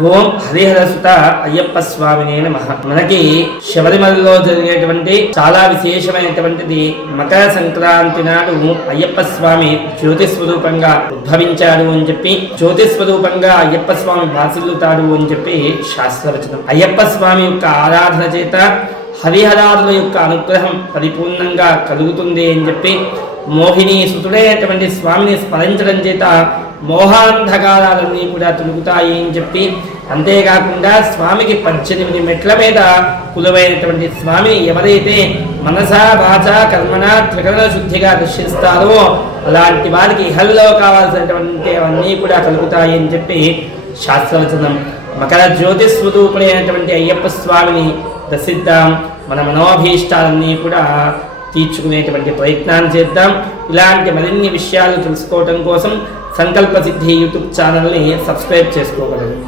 ఓం హరిహరసుత అయ్యప్ప స్వామినే నమః. మనకి శబరిమలలో జరిగేటువంటి చాలా విశేషమైనటువంటిది మకర సంక్రాంతి నాడు అయ్యప్ప స్వామి జ్యోతి స్వరూపంగా ఉద్భవించాడు అని చెప్పి, జ్యోతి స్వరూపంగా అయ్యప్ప స్వామి భాసిల్లుతాడు అని చెప్పి శాస్త్రవచనం. అయ్యప్ప స్వామి యొక్క ఆరాధన చేత హరిహరాదుల యొక్క అనుగ్రహం పరిపూర్ణంగా కలుగుతుంది అని చెప్పి, మోహిని సుతుడైనటువంటి స్వామిని స్మరించడం చేత మోహాంధకారాలన్నీ కూడా తొలుగుతాయి అని చెప్పి, అంతేకాకుండా స్వామికి 18 మెట్ల మీద కులువైనటువంటి స్వామిని ఎవరైతే మనసా వాచ కర్మణ త్రికరణ శుద్ధిగా దర్శిస్తారో అలాంటి వారికి ఇహల్లో కావాల్సినటువంటి అవన్నీ కూడా కలుగుతాయి అని చెప్పి శాస్త్రవచనం. మకర జ్యోతి స్వరూపుడైనటువంటి అయ్యప్ప స్వామిని దర్శిద్దాం, మన మనోభీష్టాలన్నీ కూడా తీర్చుకునేటువంటి ప్రయత్నాన్ని చేద్దాం. ఇలాంటి మరిన్ని విషయాలు తెలుసుకోవడం కోసం సంకల్ప సిద్ధి యూట్యూబ్ ఛానల్ని సబ్స్క్రైబ్ చేసుకోగలరు.